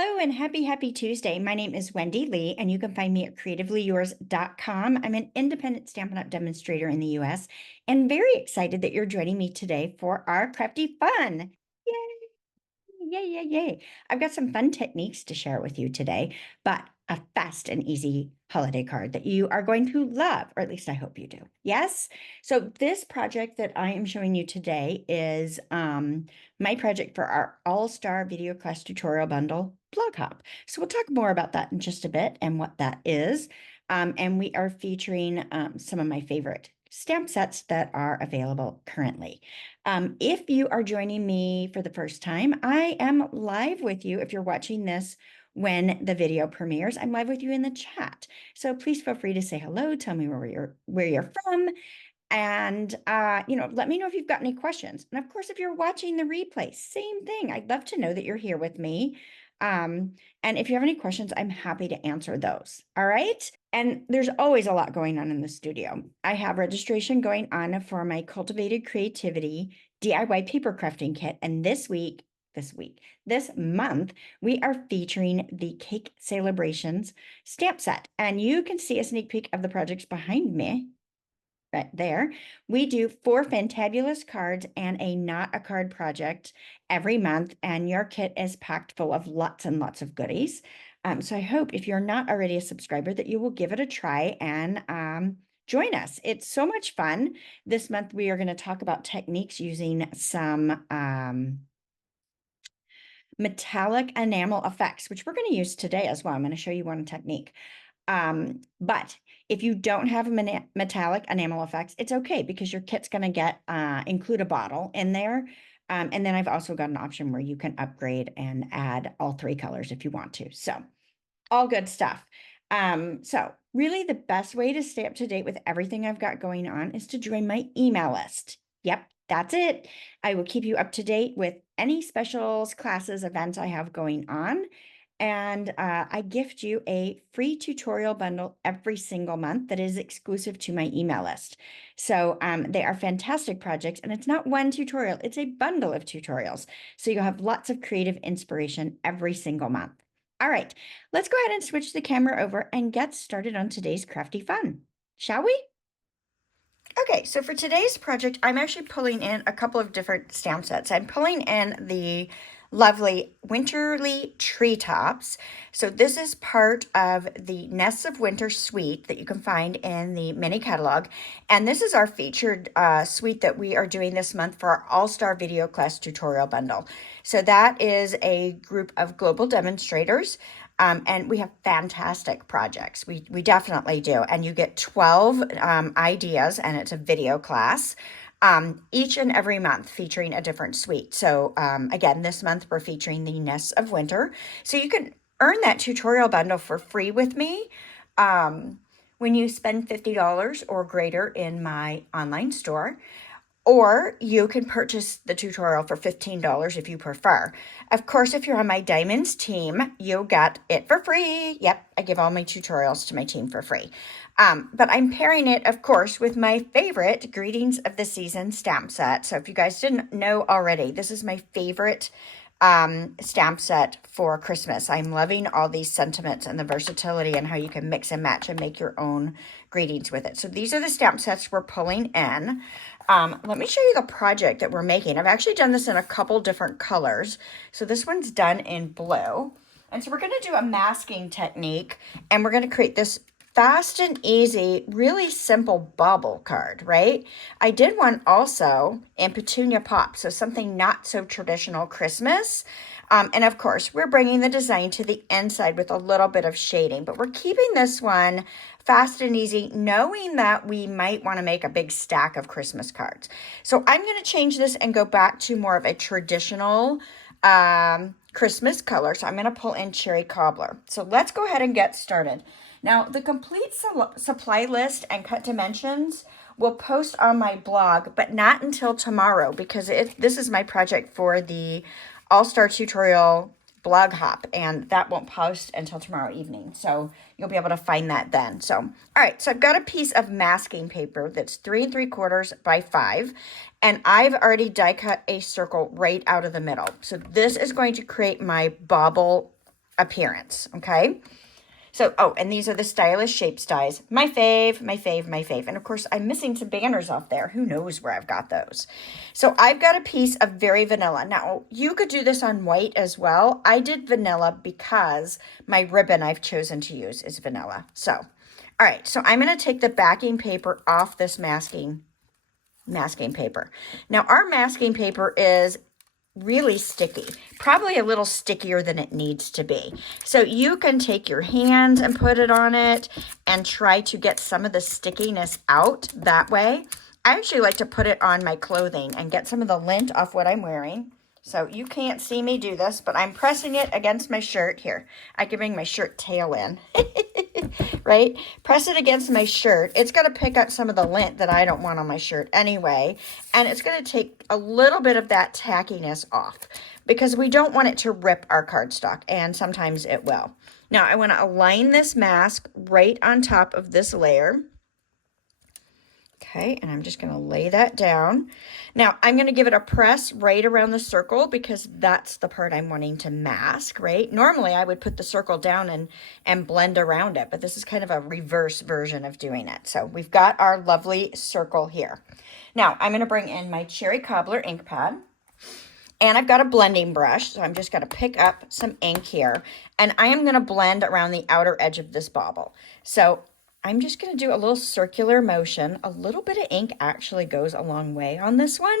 Hello and happy Tuesday. My name is Wendy Lee, and you can find me at creativeleeyours.com. I'm an independent Stampin' Up! Demonstrator in the US, and very excited that you're joining me today for our crafty fun. Yay! Yay. I've got some fun techniques to share with you today, but a fast and easy holiday card that you are going to love, or at least I hope you do. Yes? So this project that I am showing you today is my project for our all-star video class tutorial bundle, Blog Hop. So we'll talk more about that in just a bit and what that is. And we are featuring some of my favorite stamp sets that are available currently. If you are joining me for the first time, I am live with you. If you're watching this when the video premieres, I'm live with you in the chat. So please feel free to say hello, tell me where you're from, and let me know if you've got any questions. And of course, if you're watching the replay, same thing. I'd love to know that you're here with me. And if you have any questions, I'm happy to answer those. All right. And there's always a lot going on in the studio. I have registration going on for my Cultivated Creativity DIY paper crafting kit. And this month, we are featuring the Cake Celebrations stamp set. And you can see a sneak peek of the projects behind me right there. We do 4 fantabulous cards and a not a card project every month, and your kit is packed full of lots and lots of goodies. So I hope if you're not already a subscriber that you will give it a try and join us. It's so much fun. This month we are going to talk about techniques using some metallic enamel effects, which we're going to use today as well. I'm going to show you one technique. But if you don't have metallic enamel effects, it's okay because your kit's going to include a bottle in there. And then I've also got an option where you can upgrade and add all 3 colors if you want to. So all good stuff. So really the best way to stay up to date with everything I've got going on is to join my email list. Yep, that's it. I will keep you up to date with any specials, classes, events I have going on. And I gift you a free tutorial bundle every single month that is exclusive to my email list. So they are fantastic projects, and it's not one tutorial, it's a bundle of tutorials. So you'll have lots of creative inspiration every single month. All right, let's go ahead and switch the camera over and get started on today's crafty fun, shall we? Okay, so for today's project, I'm actually pulling in a couple of different stamp sets. I'm pulling in the lovely Winterly Treetops. So this is part of the Nests of Winter suite that you can find in the mini catalog. And this is our featured suite that we are doing this month for our All-Star Video Class Tutorial Bundle. So that is a group of global demonstrators. And we have fantastic projects. We definitely do. And you get 12 ideas, and it's a video class each and every month featuring a different suite. So again, this month we're featuring the Nests of Winter. So you can earn that tutorial bundle for free with me when you spend $50 or greater in my online store. Or you can purchase the tutorial for $15 if you prefer. Of course, if you're on my Diamonds team, you'll get it for free. Yep, I give all my tutorials to my team for free. But I'm pairing it, of course, with my favorite Greetings of the Season stamp set. So if you guys didn't know already, this is my favorite stamp set for Christmas. I'm loving all these sentiments and the versatility and how you can mix and match and make your own greetings with it. So these are the stamp sets we're pulling in. Let me show you the project that we're making. I've actually done this in a couple different colors. So this one's done in blue. And so we're going to do a masking technique, and we're going to create this fast and easy, really simple bauble card, right? I did one also in Petunia Pop, so something not so traditional Christmas. And of course, we're bringing the design to the inside with a little bit of shading, but we're keeping this one fast and easy, knowing that we might want to make a big stack of Christmas cards. So I'm going to change this and go back to more of a traditional Christmas color. So I'm going to pull in Cherry Cobbler. So let's go ahead and get started. Now, the complete supply list and cut dimensions will post on my blog, but not until tomorrow, because this is my project for the All-Star Tutorial Blog Hop, and that won't post until tomorrow evening. So you'll be able to find that then. So, all right, so I've got a piece of masking paper that's 3 3/4 by 5, and I've already die cut a circle right out of the middle. So this is going to create my bauble appearance, okay? So, oh, and these are the Stylish Shapes dies. My fave, my fave, my fave. And of course, I'm missing some banners off there. Who knows where I've got those? So I've got a piece of Very Vanilla. Now, you could do this on white as well. I did vanilla because my ribbon I've chosen to use is vanilla. So, all right. So I'm going to take the backing paper off this masking paper. Now, our masking paper is really sticky, probably a little stickier than it needs to be. So you can take your hands and put it on it and try to get some of the stickiness out that way. I actually like to put it on my clothing and get some of the lint off what I'm wearing. So you can't see me do this, but I'm pressing it against my shirt here. I can bring my shirt tail in, right? Press it against my shirt. It's going to pick up some of the lint that I don't want on my shirt anyway. And it's going to take a little bit of that tackiness off because we don't want it to rip our cardstock, and sometimes it will. Now I want to align this mask right on top of this layer. Okay, and I'm just going to lay that down. Now, I'm going to give it a press right around the circle because that's the part I'm wanting to mask, right? Normally, I would put the circle down and blend around it, but this is kind of a reverse version of doing it. So we've got our lovely circle here. Now, I'm going to bring in my Cherry Cobbler ink pad. And I've got a blending brush, so I'm just going to pick up some ink here. And I am going to blend around the outer edge of this bauble. So I'm just going to do a little circular motion. A little bit of ink actually goes a long way on this one,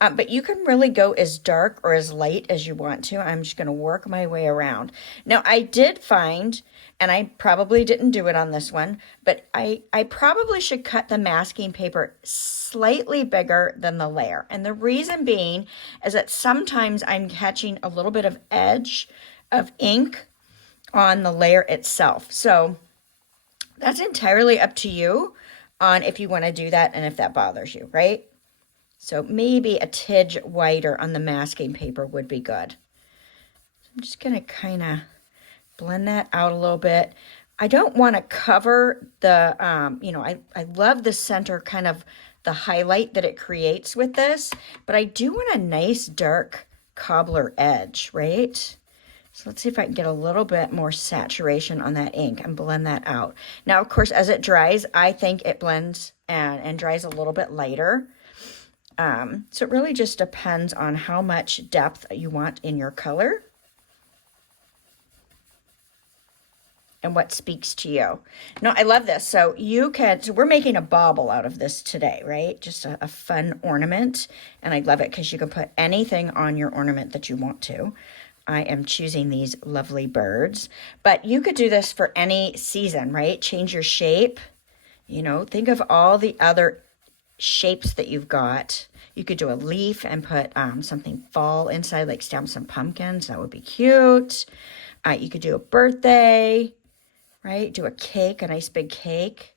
but you can really go as dark or as light as you want to. I'm just going to work my way around. Now, I did find, and I probably didn't do it on this one, but I probably should cut the masking paper slightly bigger than the layer. And the reason being is that sometimes I'm catching a little bit of edge of ink on the layer itself. So that's entirely up to you on if you want to do that and if that bothers you, right? So maybe a tidge whiter on the masking paper would be good. I'm just going to kind of blend that out a little bit. I don't want to cover the, I love the center kind of the highlight that it creates with this, but I do want a nice dark cobbler edge, right? So let's see if I can get a little bit more saturation on that ink and blend that out. Now, of course, as it dries, I think it blends and dries a little bit lighter. So it really just depends on how much depth you want in your color and what speaks to you. No, I love this. So we're making a bauble out of this today, right? Just a fun ornament. And I love it because you can put anything on your ornament that you want to. I am choosing these lovely birds, but you could do this for any season, right? Change your shape. Think of all the other shapes that you've got. You could do a leaf and put something fall inside, like stamp some pumpkins. That would be cute. You could do a birthday, right? Do a cake, a nice big cake.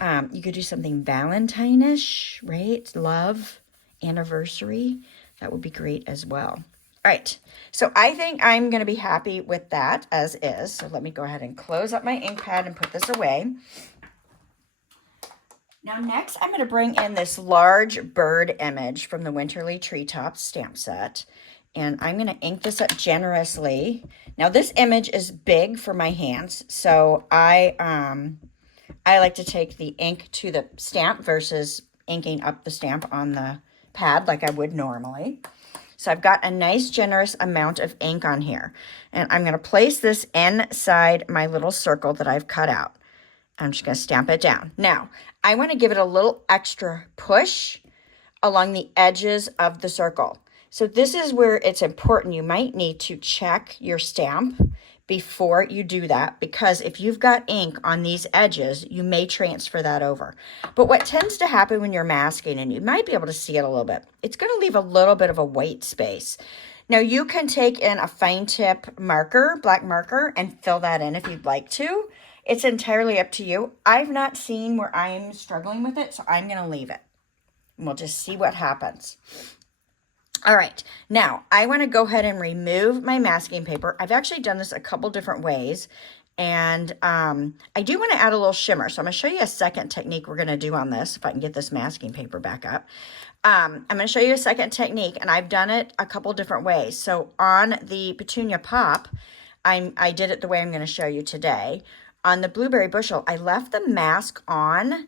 You could do something Valentine-ish, right? Love, anniversary. That would be great as well. All right, so I think I'm going to be happy with that as is. So let me go ahead and close up my ink pad and put this away. Now next, I'm going to bring in this large bird image from the Winterly Treetops stamp set. And I'm going to ink this up generously. Now this image is big for my hands, so I like to take the ink to the stamp versus inking up the stamp on the pad like I would normally. So I've got a nice generous amount of ink on here. And I'm going to place this inside my little circle that I've cut out. I'm just going to stamp it down. Now, I want to give it a little extra push along the edges of the circle. So this is where it's important. You might need to check your stamp before you do that, because if you've got ink on these edges, you may transfer that over. But what tends to happen when you're masking, and you might be able to see it a little bit, it's going to leave a little bit of a white space. Now you can take in a fine tip marker, black marker, and fill that in if you'd like to. It's entirely up to you. I've not seen where I'm struggling with it, so I'm going to leave it. And we'll just see what happens. All right, now I want to go ahead and remove my masking paper. I've actually done this a couple different ways, and I do want to add a little shimmer. So I'm going to show you a second technique we're going to do on this, if I can get this masking paper back up. I'm going to show you a second technique, and I've done it a couple different ways. So on the Petunia Pop, I did it the way I'm going to show you today. On the blueberry bushel, I left the mask on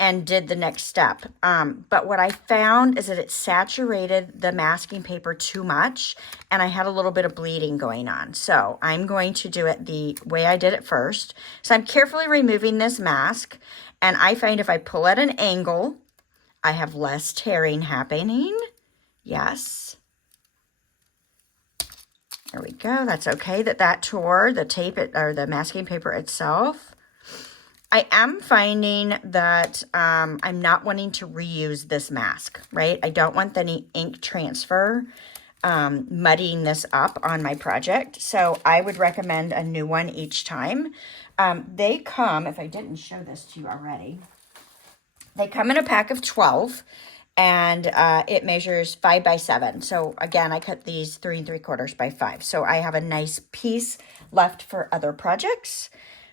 and did the next step. But what I found is that it saturated the masking paper too much, and I had a little bit of bleeding going on. So I'm going to do it the way I did it first. So I'm carefully removing this mask, and I find if I pull at an angle, I have less tearing happening. Yes. There we go. That's okay that tore the tape or the masking paper itself. I am finding that I'm not wanting to reuse this mask, right? I don't want any ink transfer muddying this up on my project. So I would recommend a new one each time. They come, if I didn't show this to you already, they come in a pack of 12, and it measures 5 by 7. So again, I cut these 3 3/4 by 5. So I have a nice piece left for other projects,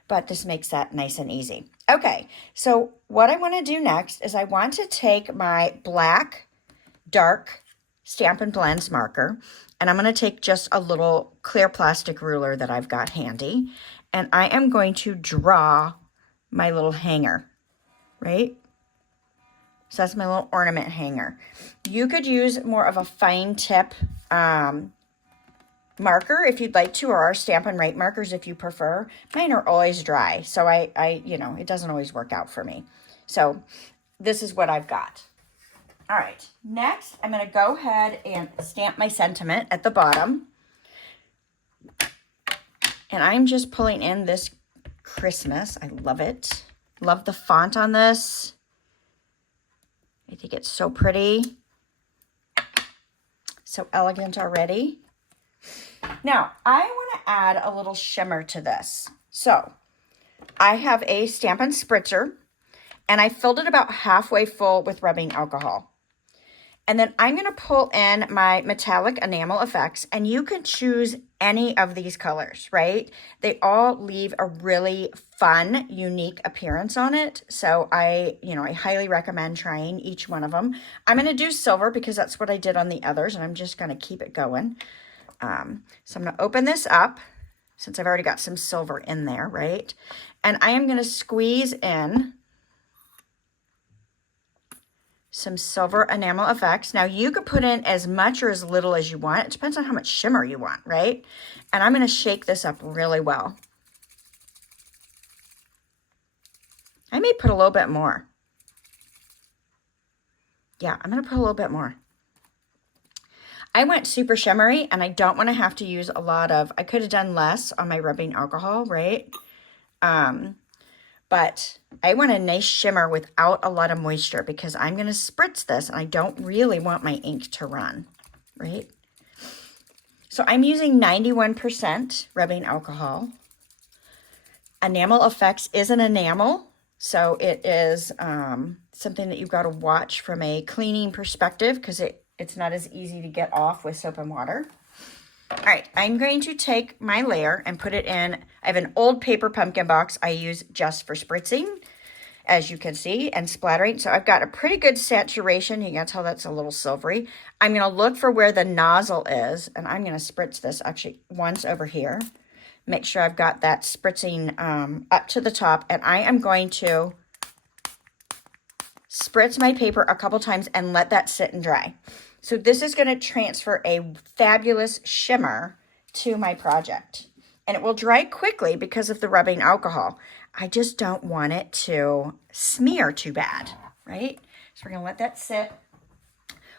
but this makes that nice and easy. Okay, so what I want to do next is I want to take my black dark Stampin' Blends marker, and I'm going to take just a little clear plastic ruler that I've got handy, and I am going to draw my little hanger, right? So that's my little ornament hanger. You could use more of a fine tip marker if you'd like to, or our Stampin' Right markers if you prefer. Mine are always dry, so I you know, it doesn't always work out for me. So this is what I've got. All right, next I'm going to go ahead and stamp my sentiment at the bottom. And I'm just pulling in this Christmas. I love it. Love the font on this. I think it's so pretty. So elegant already. Now, I want to add a little shimmer to this. So, I have a Stampin' Spritzer, and I filled it about halfway full with rubbing alcohol. And then I'm going to pull in my metallic enamel effects, and you can choose any of these colors, right? They all leave a really fun, unique appearance on it. So I highly recommend trying each one of them. I'm going to do silver because that's what I did on the others, and I'm just going to keep it going. So I'm going to open this up since I've already got some silver in there, right? And I am going to squeeze in some silver enamel effects. Now you could put in as much or as little as you want. It depends on how much shimmer you want, right? And I'm going to shake this up really well. I may put a little bit more. Yeah, I'm going to put a little bit more. I went super shimmery, and I don't want to have to use a lot of, I could have done less on my rubbing alcohol, right? But I want a nice shimmer without a lot of moisture because I'm going to spritz this, and I don't really want my ink to run, right? So I'm using 91% rubbing alcohol. Enamel Effects is an enamel, so it is something that you've got to watch from a cleaning perspective because it's not as easy to get off with soap and water. All right, I'm going to take my layer and put it in. I have an old paper pumpkin box I use just for spritzing, as you can see, and splattering. So I've got a pretty good saturation. You can tell that's a little silvery. I'm going to look for where the nozzle is, and I'm going to spritz this actually once over here. Make sure I've got that spritzing up to the top, and I am going to spritz my paper a couple times and let that sit and dry. So this is going to transfer a fabulous shimmer to my project. And it will dry quickly because of the rubbing alcohol. I just don't want it to smear too bad, right? So we're going to let that sit.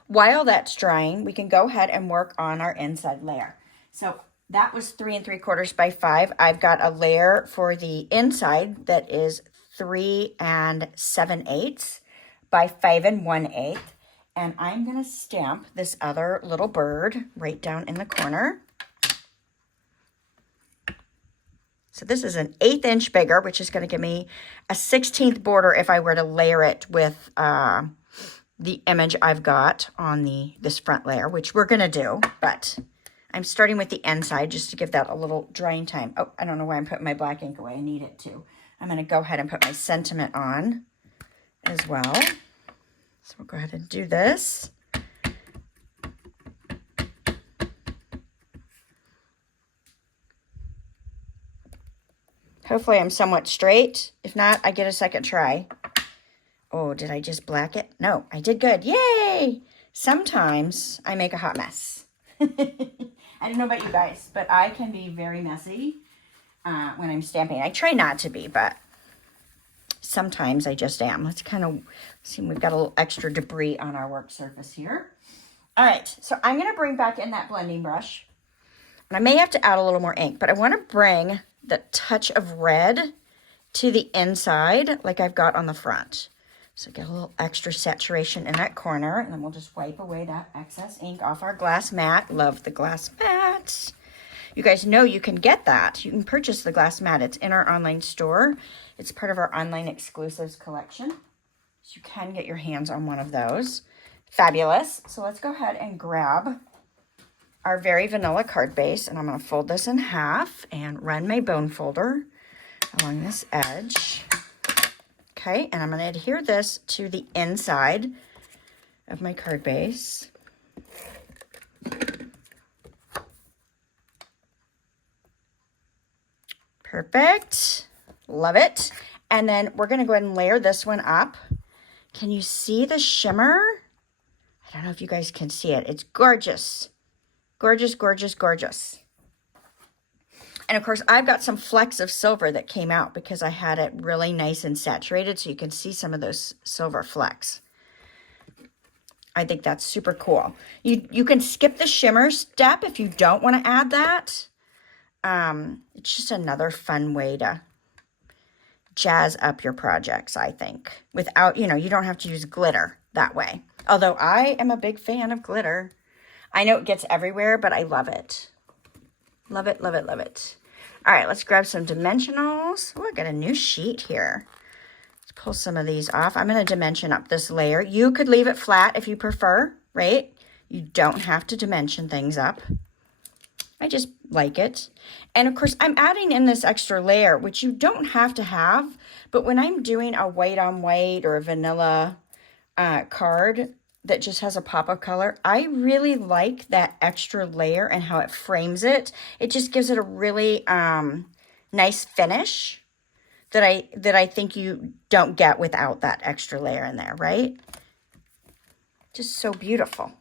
While that's drying, we can go ahead and work on our inside layer. So that was 3 3/4 by 5. I've got a layer for the inside that is 3 7/8 by 5 1/8. And I'm going to stamp this other little bird right down in the corner. So this is an 1/8 inch bigger, which is going to give me a 16th border if I were to layer it with the image I've got on this front layer, which we're going to do. But I'm starting with the inside just to give that a little drying time. Oh, I don't know why I'm putting my black ink away. I need it to. I'm going to go ahead and put my sentiment on as well. So we'll go ahead and do this. Hopefully I'm somewhat straight. If not, I get a second try. Oh, did I just black it? No, I did good. Yay! Sometimes I make a hot mess. I don't know about you guys, but I can be very messy when I'm stamping. I try not to be, but sometimes I just am. Let's kind of see, we've got a little extra debris on our work surface here. All right, so I'm going to bring back in that blending brush. And I may have to add a little more ink, but I want to bring the touch of red to the inside like I've got on the front. So get a little extra saturation in that corner, and then we'll just wipe away that excess ink off our glass mat. Love the glass mat. You guys know you can get that. You can purchase the glass mat. It's in our online store. It's part of our online exclusives collection. So you can get your hands on one of those. Fabulous. So let's go ahead and grab our very vanilla card base, and I'm going to fold this in half and run my bone folder along this edge. Okay, and I'm going to adhere this to the inside of my card base. Perfect. Love it. And then we're going to go ahead and layer this one up. Can you see the shimmer? I don't know if you guys can see it. It's gorgeous. Gorgeous, gorgeous, gorgeous. And of course, I've got some flecks of silver that came out because I had it really nice and saturated, so you can see some of those silver flecks. I think that's super cool. You can skip the shimmer step if you don't want to add that. It's just another fun way to jazz up your projects, I think. Without, you don't have to use glitter that way. Although I am a big fan of glitter. I know it gets everywhere, but I love it. Love it, love it, love it. All right, let's grab some dimensionals. Oh, I got a new sheet here. Let's pull some of these off. I'm going to dimension up this layer. You could leave it flat if you prefer, right? You don't have to dimension things up. I just like it. And of course, I'm adding in this extra layer, which you don't have to have. But when I'm doing a white on white or a vanilla card that just has a pop of color, I really like that extra layer and how it frames it. It just gives it a really nice finish that I think you don't get without that extra layer in there, right? Just so beautiful.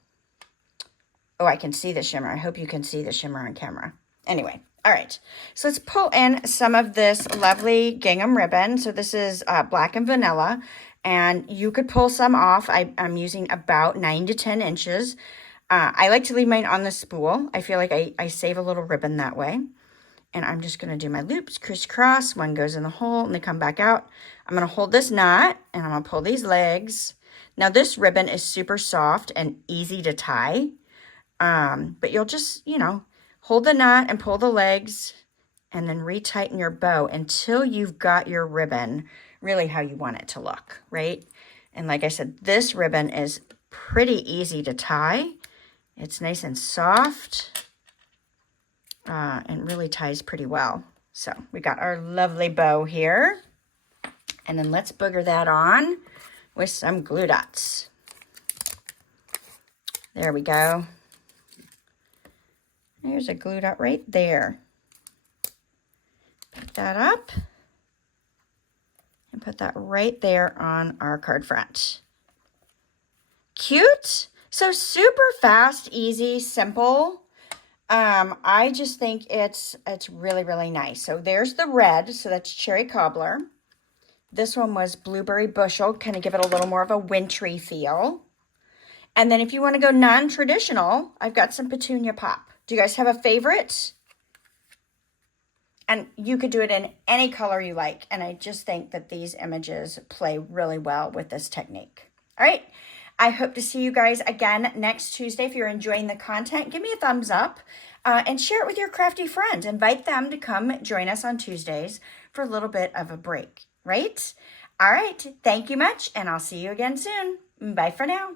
Oh, I can see the shimmer. I hope you can see the shimmer on camera. Anyway, all right. So let's pull in some of this lovely gingham ribbon. So this is black and vanilla. And you could pull some off. I'm using about 9 to 10 inches. I like to leave mine on the spool. I feel like I save a little ribbon that way. And I'm just going to do my loops, crisscross. One goes in the hole and they come back out. I'm going to hold this knot and I'm going to pull these legs. Now this ribbon is super soft and easy to tie. But you'll just, hold the knot and pull the legs and then retighten your bow until you've got your ribbon really how you want it to look, right? And like I said, this ribbon is pretty easy to tie. It's nice and soft and really ties pretty well. So we got our lovely bow here. And then let's booger that on with some glue dots. There we go. There's a glue dot right there. Pick that up. And put that right there on our card front. Cute. So super fast, easy, simple. I just think it's really, really nice. So there's the red. So that's cherry cobbler. This one was blueberry bushel. Kind of give it a little more of a wintry feel. And then if you want to go non-traditional, I've got some petunia pop. Do you guys have a favorite? And you could do it in any color you like. And I just think that these images play really well with this technique. All right. I hope to see you guys again next Tuesday. If you're enjoying the content, give me a thumbs up and share it with your crafty friends. Invite them to come join us on Tuesdays for a little bit of a break, right? All right. Thank you much. And I'll see you again soon. Bye for now.